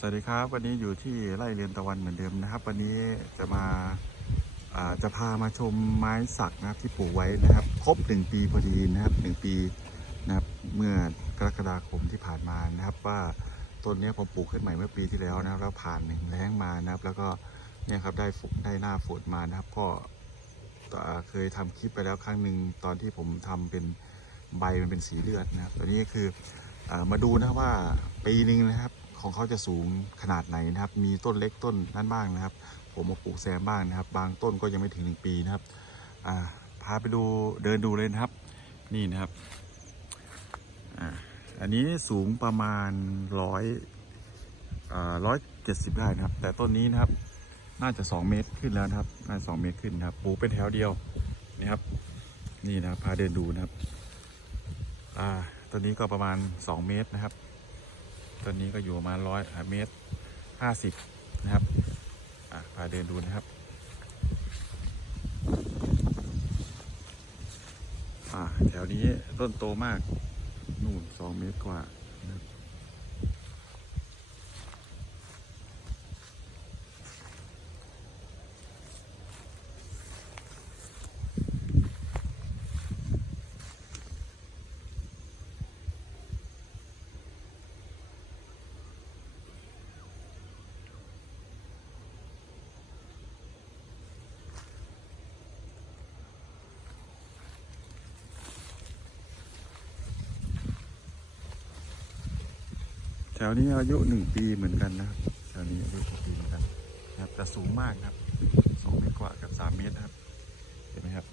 สวัสดีครับ วันนี้อยู่ที่ไร่เรือนตะวันเหมือนเดิมนะครับ วันนี้จะมาอ่าจะพามาชมไม้สักนะครับที่ปลูกไว้นะครับ ครบหนึ่งปีพอดีนะครับหนึ่งปีนะครับเมื่อกรกฎาคมที่ผ่านมานะครับ ว่าต้นนี้ผมปลูกขึ้นใหม่เมื่อปีที่แล้วนะครับแล้วผ่านหนึ่งแล้งมานะครับ แล้วก็เนี่ยครับได้ฝนได้หน้าฝนมานะครับก็เคยทำคลิปไปแล้วครั้งหนึ่งตอนที่ผมทำเป็นใบมันเป็นสีเลือดนะครับตัวนี้คืออมาดูนะว่าปีหนึ่งนะครับ ของเขาจะสูงขนาดไหนนะครับ มีต้นเล็กต้นนั้นบ้างนะครับ ผมมาปลูกแซมบ้างนะครับ บางต้นก็ยังไม่ถึงหนึ่งปีนะครับอ่าพาไปดูเดินดูเลยนะครับ นี่นะครับอ่าอันนี้สูงประมาณร้อยร้อยเจ็ดสิบได้นะครับ แต่ต้นนี้นะครับ น่าจะ2เมตรขึ้นแล้วนะครับ น่าจะ2เมตรขึ้นนะครับปลูกเป็นแถวเดียวนะครับ นี่นะครับพาเดินดูนะครับ อ่าตัวนี้ก็ประมาณ2เมตรนะครับ ตัวนี้ก็อยู่ประมาณร้อยเมตรห้าสิบนะครับพาเดินดูนะครับแถวนี้ต้นโตมาก นู่นสองเมตรกว่านะครับ แถวนี้อายุหนึ่งปีเหมือนกันนะครับแถวนี้อายุหนึ่งปีเหมือนกันนะครับแต่สูงมากนะครับสองเมตรกว่ากับสามเมตรนะครับ เห็นไหมครับ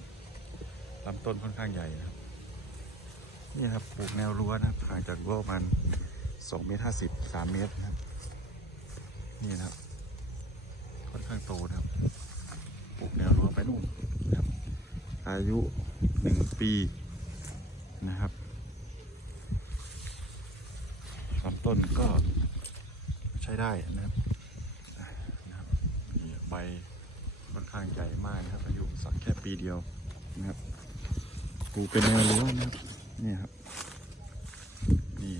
ลำต้นค่อนข้างใหญ่นะครับนี่ครับปลูกแนวรั้วนะครับห่างจากรั้วประมาณสองเมตรห้าสิบสามเมตรนะครับ นี่นะครับ ค่อนข้างโตนะครับปลูกแนวรั้วไปนู่นนะครับ อายุหนึ่งปีนะครับลำ ต้นก็ใช้ได้นะครับนี่ใบค่อนข้างใหญ่มากนะครับอายุสักแค่ปีเดียวนะครับปลูกเป็นแนวรั้วนะครับนี่ครับนี่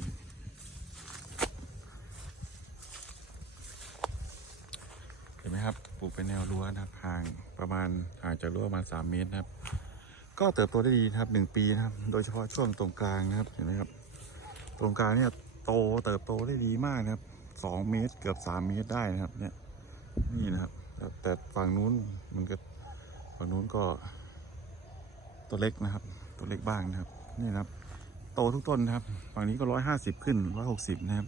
เห็นไหมครับปลูกเป็นแนวรั้วนะครับห่างประมาณห่างจากรั้วประมาณ3เมตรนะครับ ก็เติบโตได้ดีนะครับ1ปีนะครับ โดยเฉพาะช่วงตรงกลางนะครับเห็นไหมครับ ตรงกลางเนี่ย โตเติบโตได้ดีมากนะครับ2เมตรเกือบ3เมตรได้นะครับ เนี่ย นี่นะครับ แต่แต่ฝั่งนู้นมันก็ฝั่งนู้นก็ ตัวเล็กนะครับ ตัวเล็กบ้างนะครับ นี่นะครับ โตทุกต้นนะครับ ฝั่งนี้ก็150ขึ้น160นะครับ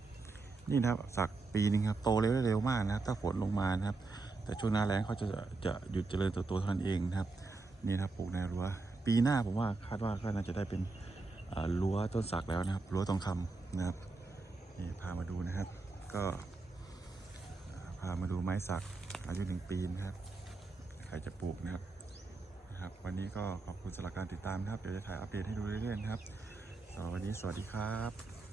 นี่นะครับ สักปีหนึงครับ โตเร็วเร็วมากนะครับ ถ้าฝนลงมานะครับ แต่ช่วงหน้าแล้งเขาจะจะหยุดเจริญเติบโตท่านั้นเองนะครับ นี่นะครับปลูกในรั้วปีหน้าผมว่าคาดว่าก็น่าจะได้เป็นรั้วต้นสักแล้วนะครับรั้วทองคำนะครับ นี่พามาดูนะครับ ก็พามาดูไม้สักอายุหนึ่งปีนะครับ ใครจะปลูกนะครับนะครับ วันนี้ก็ขอบคุณสำหรับการติดตามนะครับ เดี๋ยวจะถ่ายอัปเดตให้ดูเรื่อยๆนะครับสำหรับวันนี้สวัสดีครับ